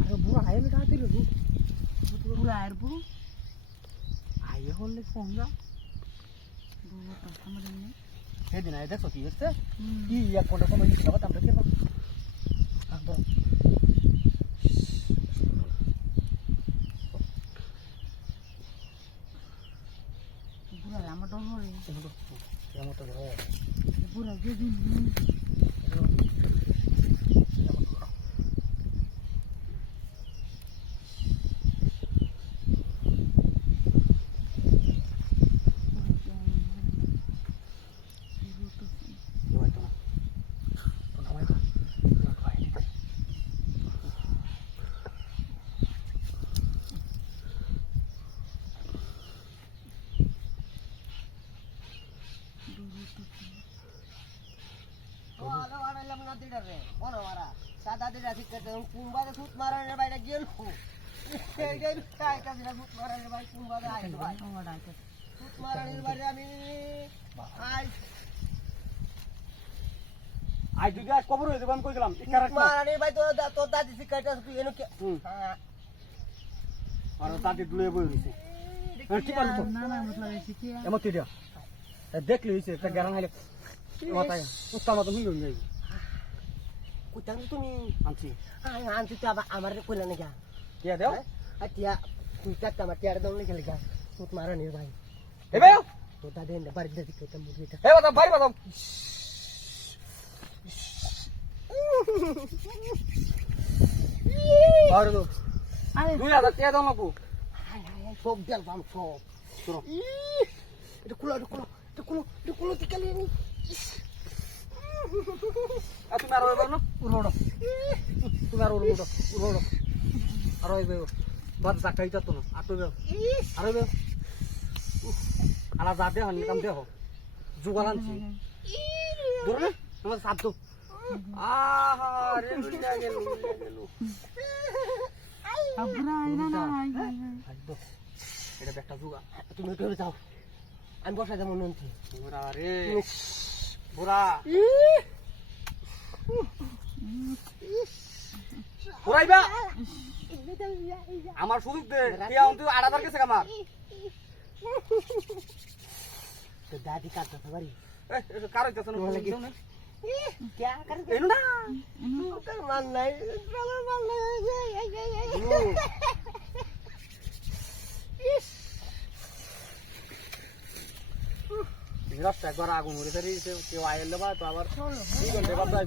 আরে বুড়া হাই আমি কাটে দিল বুড়া আর বুড়ো হাই হলে ফোন যা বুড়ো তো আমাদের নেই সেদিন আই দেখো কি হচ্ছে কি এক কোটা সময় দিতে হবে আমরা কেবা একদম বুড়া আমার ডর হরে এমন তো হয় বুড়া যেদিন সাদা দিরা ঠিক করতে কুম্বারে ফুট মারার বাইরে গেল এই যে কাইটা দিরা ফুট মারার বাইরে কুম্বারে আইলো ভাই ফুট মারার বাইরে আমি আই দুই গাছ কবর হয়ে যাবে আমি কই গেলাম মারার ভাই তো দাদি ঠিক কাইটা তুই এনো কি হ্যাঁ আর দাদি দুলে বই হইছে কি পারছ না না মত লাগাইছি কি এমন কি দিয়া দেখলি হইছে একটা গারান হাইলে মাথায় উত্তম মত হইল যাই কুতাং তুমি আনছি আনছি তো আমার কইলা না কে দেও আতিয়া তুই কাটা মা টিয়ার দাও না লাগা তুত মারা নি ভাই এ ভাই তো দাদে না বাড়ি দিতে কইতা মুগিটা এ বাবা বাড়ি বাবা আর দো আরে 2000 টিয়া দাও নাকু সব দেল বাম সব শুনো এটা কুলো টিকালি নি তুমি আর ওইবার না উড়োড়ো তুমি আর উড়োড়ো আর ওইবে বাদ জাকাই যাতো না আটো বে আর ওইবে আলা যা দে হন কাম দে হো জুগাল আনছি দূর না আমার সাপ দো আহা রে লুইলা গেল আবরা আইনা না একদম এটা একটা জুগা তুমি ধরে যাও আমি বসা যাবো নন্তি বুড়া রে বুড়া বুড়াইবা আমার সুযোগ দে টিয়া অন্তু 8000 গেছে আমার তো দাদি কাটতে পারি এ কার হইতাছ না বলে কি क्या कर एनु ना तो मान नहीं मान नहीं রাস্তা একবার আগুন উড়ে ফেরি কেউ আইলে বা তো আবার কি করতে বাবা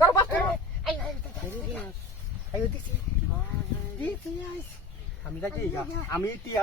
রাখবা আমি টিয়া